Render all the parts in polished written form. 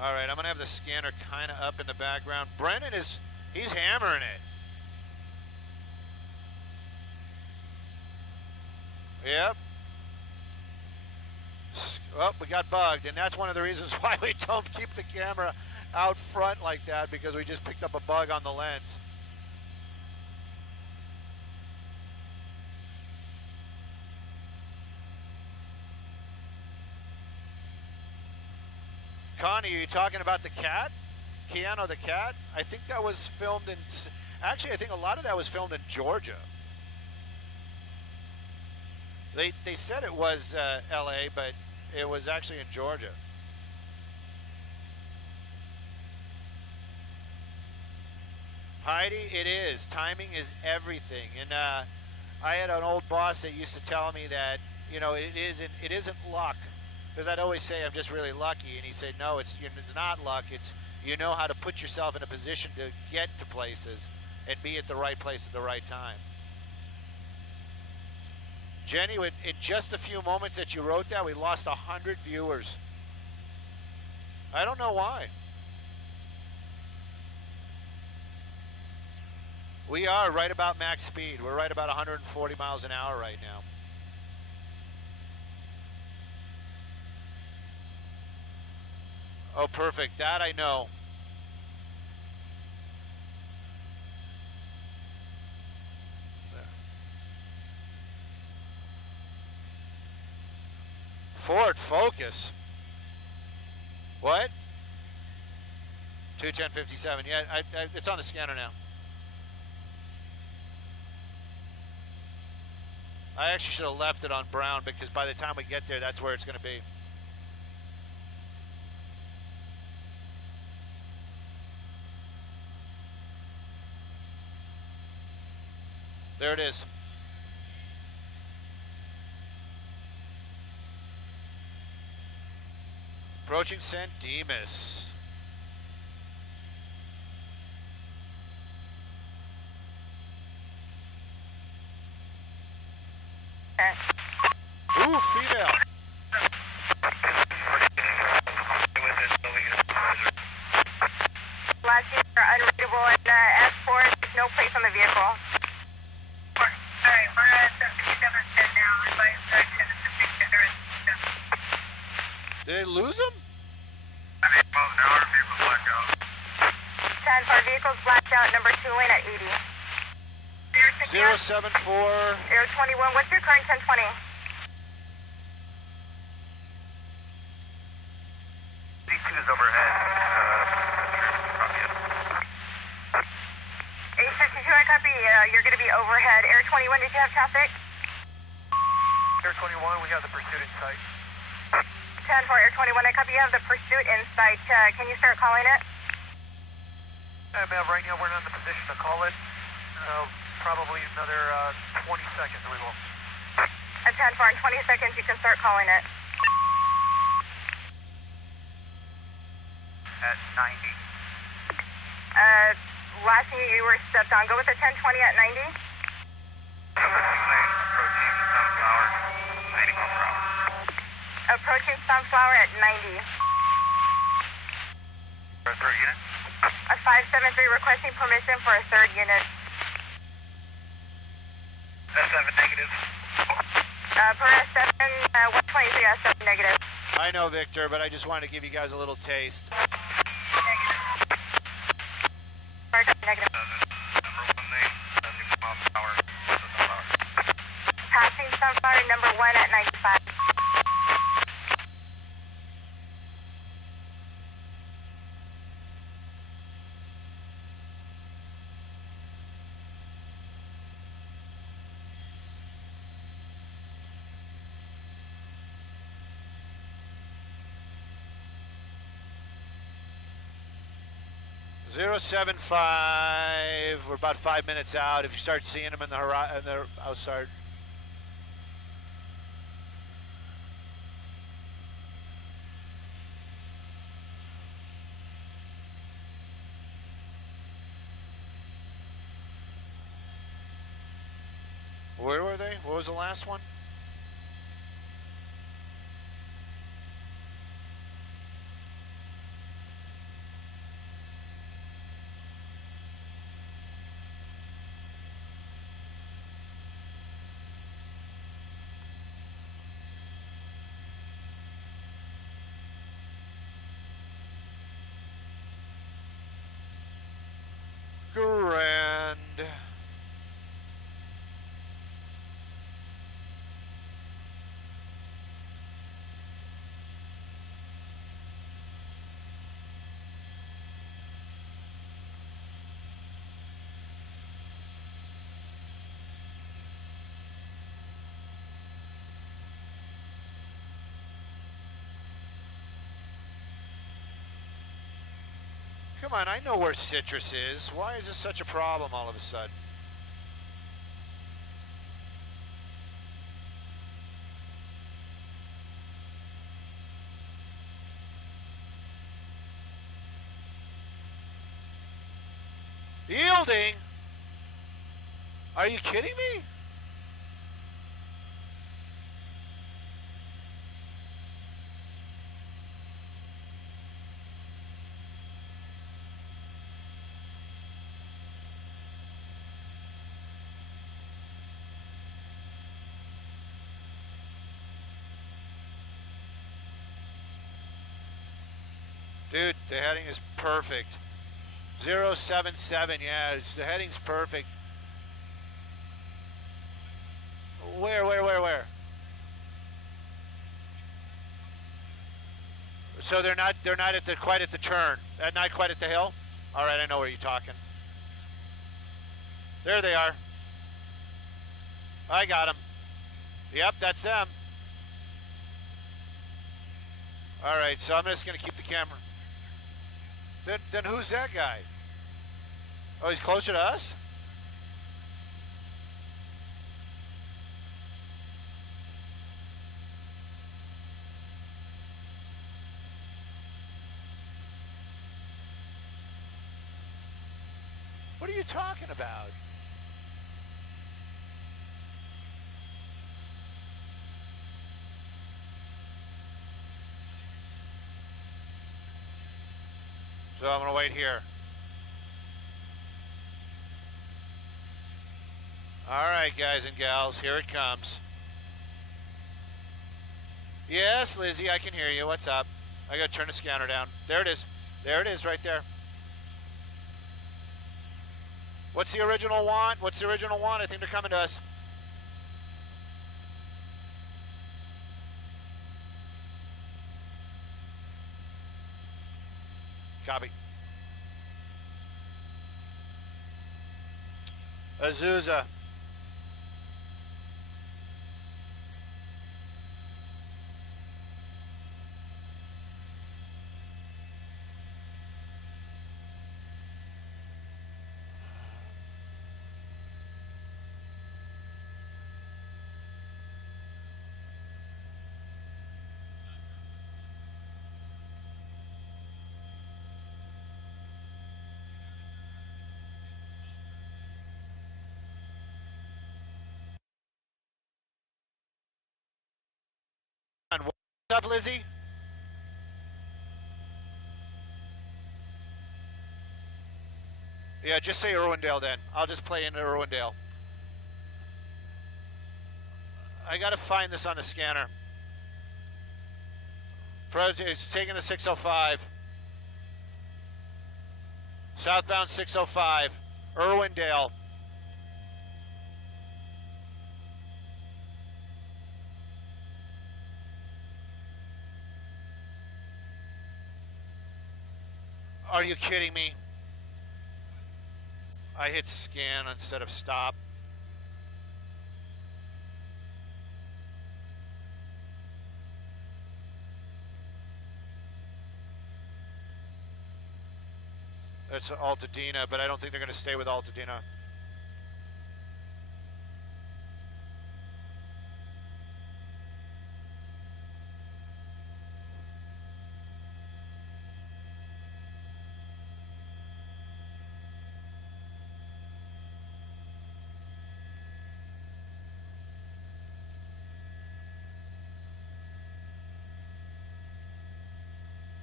All right, I'm going to have the scanner kind of up in the background. Brennan he's hammering it. Yep. Oh, we got bugged, and that's one of the reasons why we don't keep the camera out front like that, because we just picked up a bug on the lens. Connie, are you talking about the cat? Keanu the cat? I think that was filmed in... Actually, I think a lot of that was filmed in Georgia. They said it was L.A., but it was actually in Georgia. Heidi, it is. Timing is everything. And I had an old boss that used to tell me that, you know, it isn't luck. Because I'd always say I'm just really lucky, and he said, no, it's not luck. It's you know how to put yourself in a position to get to places and be at the right place at the right time. Jenny, in just a few moments that you wrote that, we lost 100 viewers. I don't know why. We are right about max speed. We're right about 140 miles an hour right now. Oh, perfect. That I know. Ford Focus. What? 21057. Yeah, it's on the scanner now. I actually should have left it on brown, because by the time we get there, that's where it's going to be. There it is. Approaching San Dimas. Ooh, female. Last year, unreadable and S4, there's no place on the vehicle. Alright, we're at 5710 now. Advise direction is 57. Did they lose him? 10 miles an hour, vehicle blacked out. 10 for vehicles blacked out, number 2 lane at 80. 074. Air 21, what's your current 1020? D2 is overhead. 852, I copy. You're going to be overhead. Air 21, did you have traffic? Air 21, we have the pursuit in sight. 10 for Air 21, I copy. You have the pursuit in sight. Can you start calling it? Ma'am, right now we're not in the position to call it. Probably another 20 seconds we will. At 10 for, in 20 seconds you can start calling it. At 90. Last thing you were stepped on. Go with the 1020 at 90. Approaching Sunflower, 90 miles per hour. Approaching Sunflower at 90. For a third unit? A 573 requesting permission for a third unit. S7 negative. Per S7, 123 S7 negative. I know, Victor, but I just wanted to give you guys a little taste. Negative. Number 1 lane, 70 miles per hour. Passing Sunflower, number 1 at 95. Zero 075. We're about 5 minutes out. If you start seeing them in the horizon, I'll start. Where were they? What was the last one? Come on, I know where Citrus is. Why is this such a problem all of a sudden? Yielding? Are you kidding me? Dude, the heading is perfect. 077, yeah, the heading's perfect. Where? So they're not at the quite at the turn. Not quite at the hill? All right, I know where you're talking. There they are. I got them. Yep, that's them. All right, so I'm just going to keep the camera. Then who's that guy? Oh, he's closer to us? What are you talking about? So I'm going to wait here. All right, guys and gals, here it comes. Yes, Lizzie, I can hear you. What's up? I got to turn the scanner down. There it is. There it is right there. What's the original want? What's the original want? I think they're coming to us. Copy. Azusa. What's up, Lizzie? Yeah, just say Irwindale then. I'll just play in Irwindale. I gotta find this on the scanner. It's taking the 605. Southbound 605. Irwindale. Are you kidding me? I hit scan instead of stop. That's Altadena, but I don't think they're going to stay with Altadena.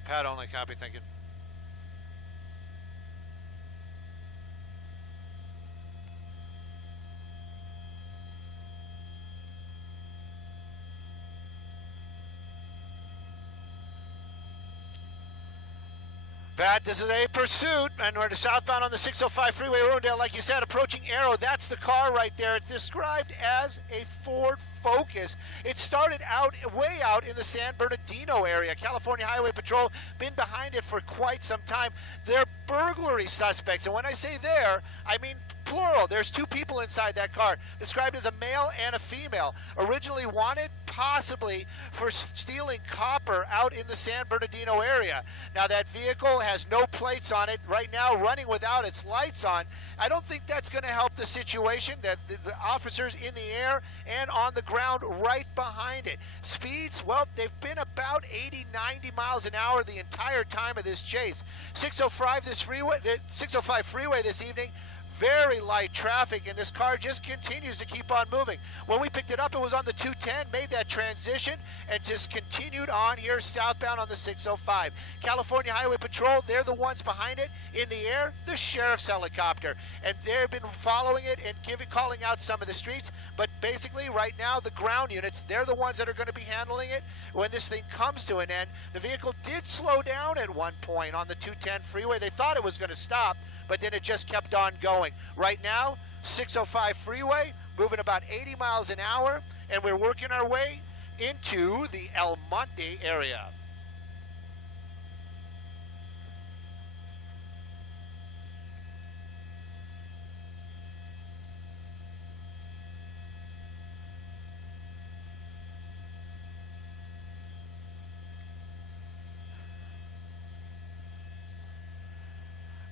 Pat only, copy, thank you. Pat, this is a pursuit, and we're southbound on the 605 freeway, Irwindale, like you said, approaching Arrow. That's the car right there. It's described as a Ford focus. It started way out in the San Bernardino area. California Highway Patrol been behind it for quite some time. They're burglary suspects, and when I say there, I mean plural. There's two people inside that car, described as a male and a female. Originally wanted possibly for stealing copper out in the San Bernardino area. Now that vehicle has no plates on it right now, running without its lights on. I don't think that's going to help the situation. That the officers in the air and on the ground right behind it. Speeds, well, they've been about 80, 90 miles an hour the entire time of this chase. 605 freeway this evening. Very light traffic, and this car just continues to keep on moving. When we picked it up, it was on the 210, made that transition, and just continued on here southbound on the 605. California Highway Patrol, they're the ones behind it. In the air, the sheriff's helicopter. And they've been following it and calling out some of the streets. But basically, right now, the ground units, they're the ones that are going to be handling it when this thing comes to an end. The vehicle did slow down at one point on the 210 freeway. They thought it was going to stop, but then it just kept on going. Right now, 605 freeway, moving about 80 miles an hour, and we're working our way into the El Monte area.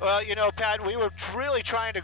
Well, you know, Pat, we were really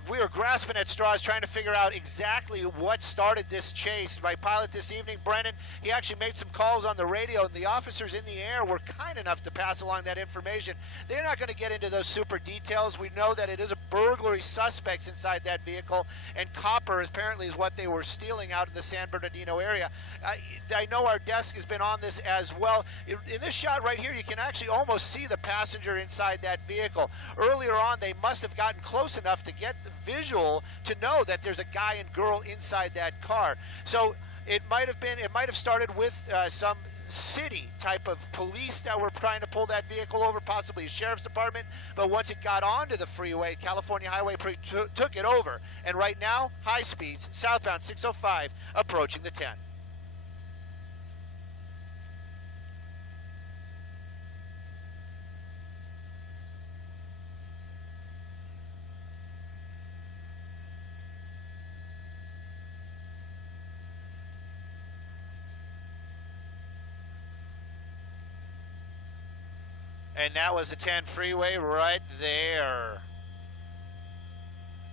we were grasping at straws trying to figure out exactly what started this chase. My pilot this evening, Brennan, he actually made some calls on the radio, and the officers in the air were kind enough to pass along that information. They're not going to get into those super details. We know that it is a burglary suspects inside that vehicle, and copper apparently is what they were stealing out in the San Bernardino area. I know our desk has been on this as well. In this shot right here, you can actually almost see the passenger inside that vehicle. Earlier on, they must have gotten close enough to get the visual to know that there's a guy and girl inside that car. So it might have started with some city type of police that were trying to pull that vehicle over, possibly a sheriff's department. But once it got onto the freeway, California Highway took it over. And right now, high speeds, southbound 605, approaching the 10. And that was the 10 freeway right there.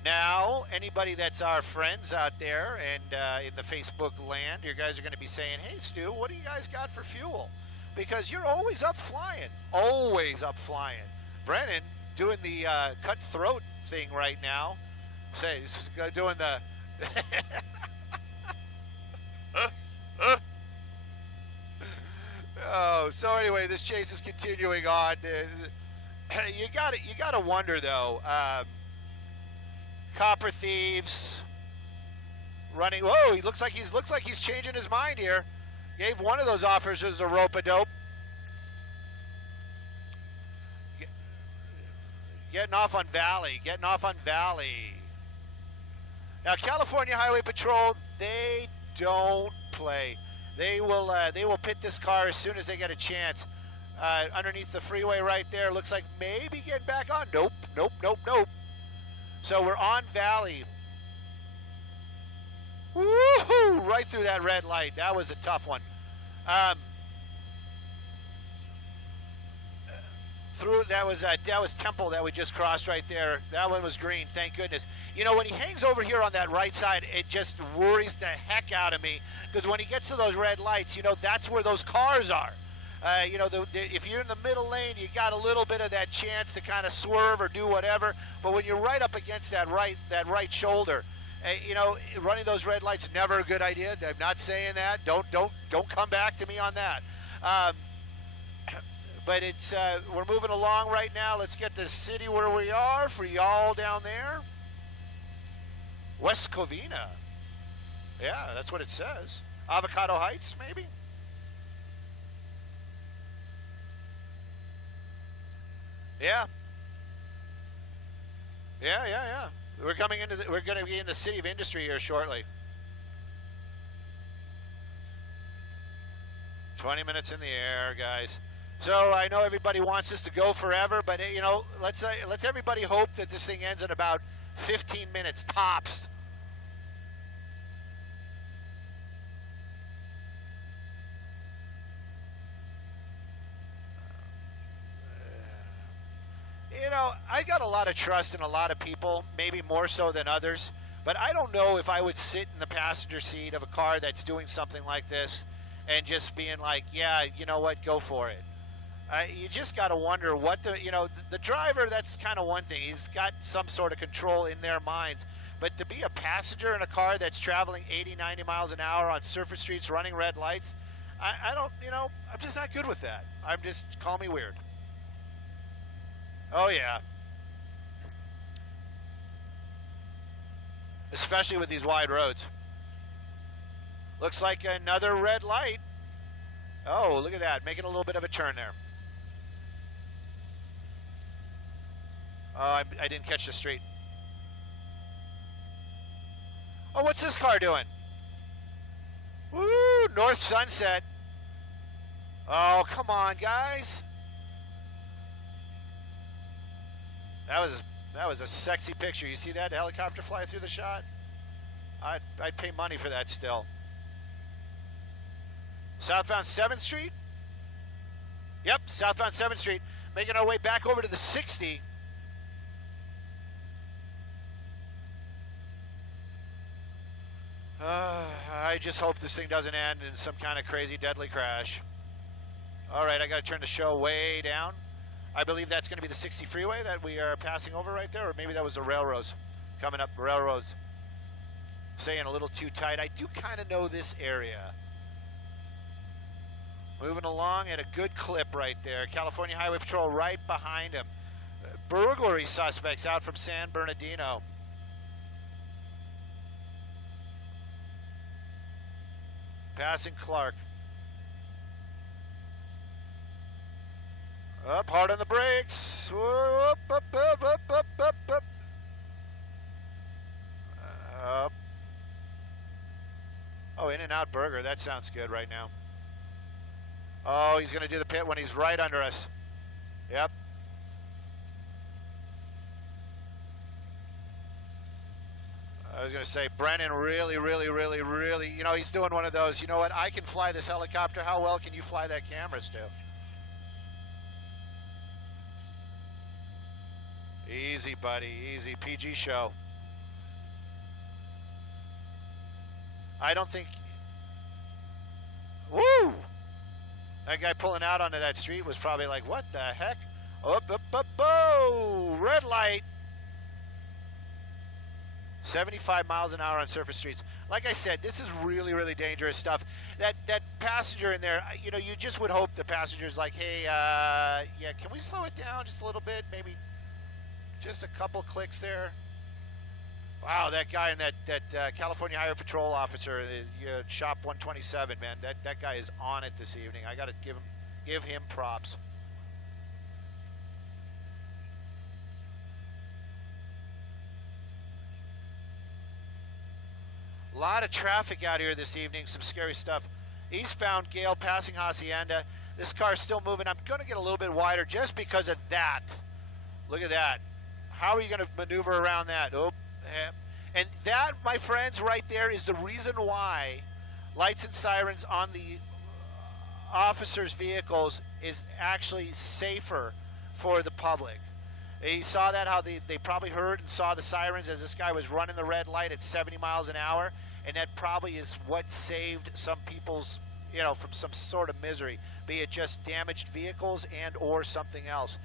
Now, anybody that's our friends out there and in the Facebook land, you guys are going to be saying, hey, Stu, what do you guys got for fuel? Because you're always up flying. Always up flying. Brennan doing the cutthroat thing right now. Say, doing the... Oh, so anyway, this chase is continuing on. You got to wonder though. Copper thieves running. Whoa, he looks like he's changing his mind here. Gave one of those officers a rope a dope. Getting off on Valley. Now, California Highway Patrol, they don't play. They will pit this car as soon as they get a chance. Underneath the freeway right there, looks like maybe getting back on. Nope. So we're on Valley. Woohoo! Right through that red light. That was a tough one. That was Temple that we just crossed right there. That one was green, thank goodness. You know, when he hangs over here on that right side, it just worries the heck out of me, because when he gets to those red lights, you know, that's where those cars are. You know, if you're in the middle lane, you got a little bit of that chance to kind of swerve or do whatever. But when you're right up against that right shoulder, you know, running those red lights, never a good idea. I'm not saying that. Don't come back to me on that. But it's we're moving along right now. Let's get the city where we are for y'all down there. West Covina. Yeah, that's what it says. Avocado Heights, maybe? Yeah. We're going to be in the city of industry here shortly. 20 minutes in the air, guys. So I know everybody wants this to go forever, but you know, let's everybody hope that this thing ends in about 15 minutes tops. You know, I got a lot of trust in a lot of people, maybe more so than others, but I don't know if I would sit in the passenger seat of a car that's doing something like this and just being like, yeah, you know what, go for it. You just got to wonder what the driver, that's kind of one thing. He's got some sort of control in their minds. But to be a passenger in a car that's traveling 80, 90 miles an hour on surface streets running red lights, I don't, I'm just not good with that. Call me weird. Oh, yeah. Especially with these wide roads. Looks like another red light. Oh, look at that. Making a little bit of a turn there. I didn't catch the street. Oh, what's this car doing? Woo! North Sunset. Oh, come on, guys. That was a sexy picture. You see that helicopter fly through the shot? I'd pay money for that still. Southbound 7th Street? Yep, southbound 7th Street. Making our way back over to the 60. I just hope this thing doesn't end in some kind of crazy, deadly crash. All right, I got to turn the show way down. I believe that's going to be the 60 freeway that we are passing over right there, or maybe that was the railroads. Coming up, railroads. Saying a little too tight. I do kind of know this area. Moving along at a good clip right there. California Highway Patrol right behind him. Burglary suspects out from San Bernardino. Passing Clark. Up, hard on the brakes. Whoop, up, up, up, up, up, up. Up. Oh, In-N-Out Burger. That sounds good right now. Oh, he's going to do the pit when he's right under us. Yep. I was going to say, Brennan really, he's doing one of those, you know what, I can fly this helicopter. How well can you fly that camera still? Easy, buddy, easy. PG show. I don't think... Woo! That guy pulling out onto that street was probably like, what the heck? Up, up, up, oh! Red light! 75 miles an hour on surface streets. Like I said, this is really dangerous stuff. That passenger in there, you just would hope the passenger's like, hey, yeah, can we slow it down just a little bit? Maybe just a couple clicks there. Wow, that guy in that California Highway Patrol officer, Shop 127, man, that guy is on it this evening. I got to give him props. A lot of traffic out here this evening, some scary stuff. Eastbound Gale passing Hacienda. This car is still moving. I'm going to get a little bit wider just because of that. Look at that. How are you going to maneuver around that? Oh, and that, my friends, right there is the reason why lights and sirens on the officers' vehicles is actually safer for the public. You saw that, how they probably heard and saw the sirens as this guy was running the red light at 70 miles an hour, and that probably is what saved some people's, from some sort of misery, be it just damaged vehicles and or something else.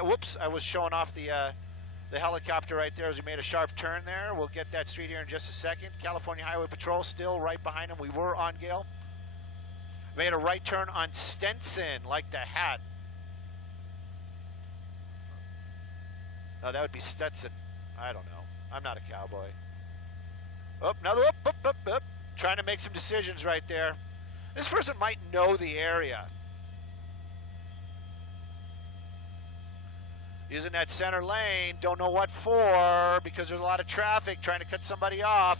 Whoops, I was showing off the helicopter right there as we made a sharp turn there. We'll get that street here in just a second. California Highway Patrol still right behind him. We were on Gale. Made a right turn on Stenson, like the hat. No, that would be Stetson. I don't know. I'm not a cowboy. Oh, another up. Trying to make some decisions right there. This person might know the area. Using that center lane, don't know what for, because there's a lot of traffic trying to cut somebody off.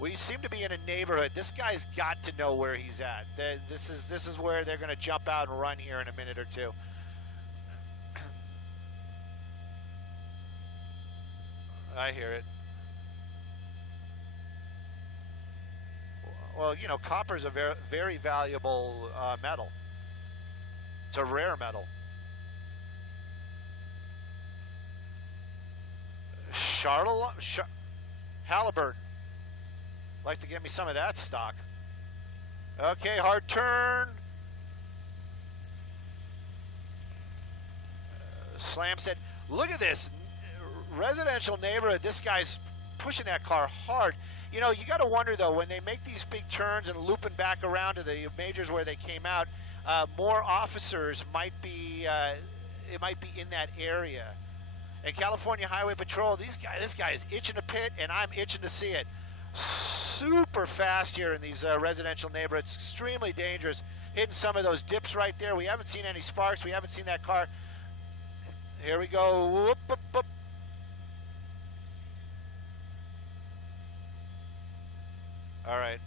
We seem to be in a neighborhood. This guy's got to know where he's at. This is where they're going to jump out and run here in a minute or two. I hear it. Well, you know, copper is a very, very valuable metal. It's a rare metal. Halliburton. Like to give me some of that stock. Okay, hard turn. Slam said, look at this residential neighborhood. This guy's pushing that car hard. You know, you got to wonder, though, when they make these big turns and looping back around to the majors where they came out, more officers might be, it might be in that area. And California Highway Patrol, this guy is itching to pit, and I'm itching to see it. Super fast here in these residential neighborhoods, extremely dangerous. Hitting some of those dips right there. We haven't seen any sparks. We haven't seen that car. Here we go. Whoop, whoop, whoop. All right.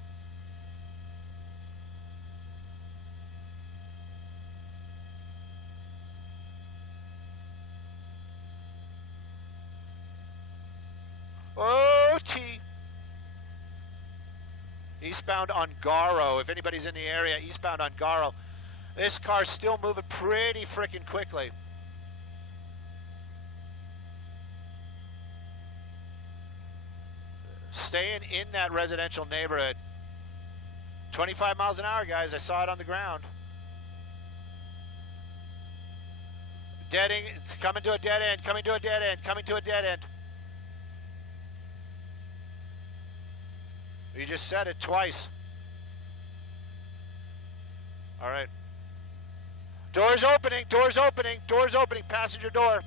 OT. Eastbound on Garo. If anybody's in the area, eastbound on Garo. This car's still moving pretty freaking quickly. Staying in that residential neighborhood. 25 miles an hour, guys. I saw it on the ground. Deading. It's coming to a dead end. Coming to a dead end. Coming to a dead end. You just said it twice. All right. Doors opening. Doors opening. Doors opening. Passenger door.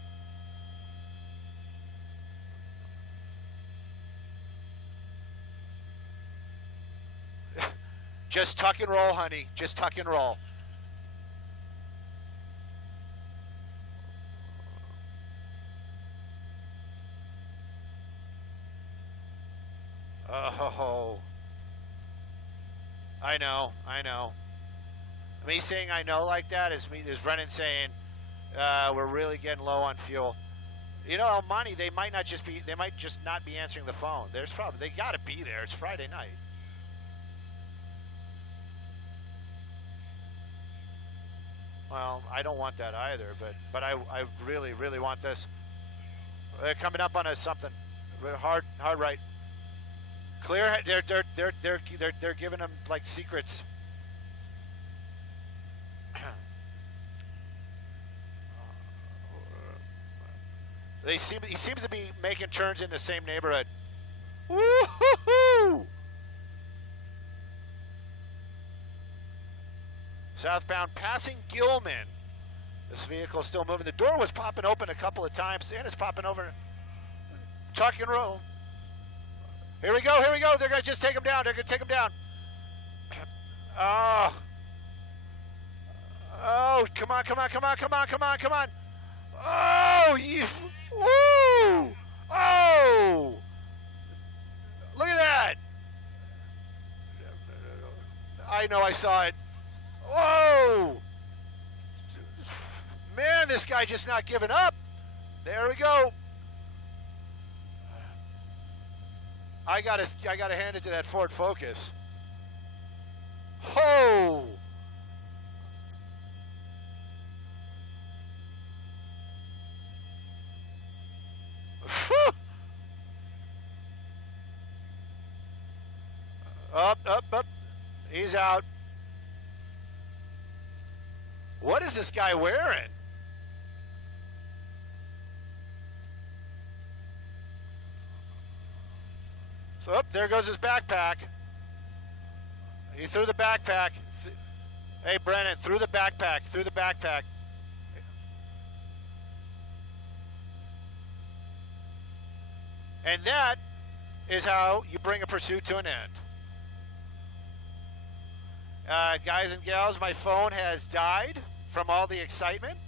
Just tuck and roll, honey. Just tuck and roll. Oh. I know. Me saying I know like that is Brennan saying we're really getting low on fuel. You know, El Monte, they might just not be answering the phone. They got to be there. It's Friday night. Well, I don't want that either, but I really, really want this. They're coming up on us something. Hard right. Clear. They're giving them like secrets. He seems to be making turns in the same neighborhood. Woo-hoo-hoo! Southbound passing Gilman. This vehicle is still moving. The door was popping open a couple of times, and it's popping over. Tuck and roll. Here we go. They're going to just take him down. Oh, come on. Oh, you. Woo! Oh! Look at that. I know I saw it. Whoa! Man, this guy just not giving up. There we go. I gotta hand it to that Ford Focus. Ho! Up. He's out. What is this guy wearing? So, there goes his backpack. He threw the backpack. Hey, Brennan, threw the backpack. And that is how you bring a pursuit to an end. Guys and gals, my phone has died from all the excitement.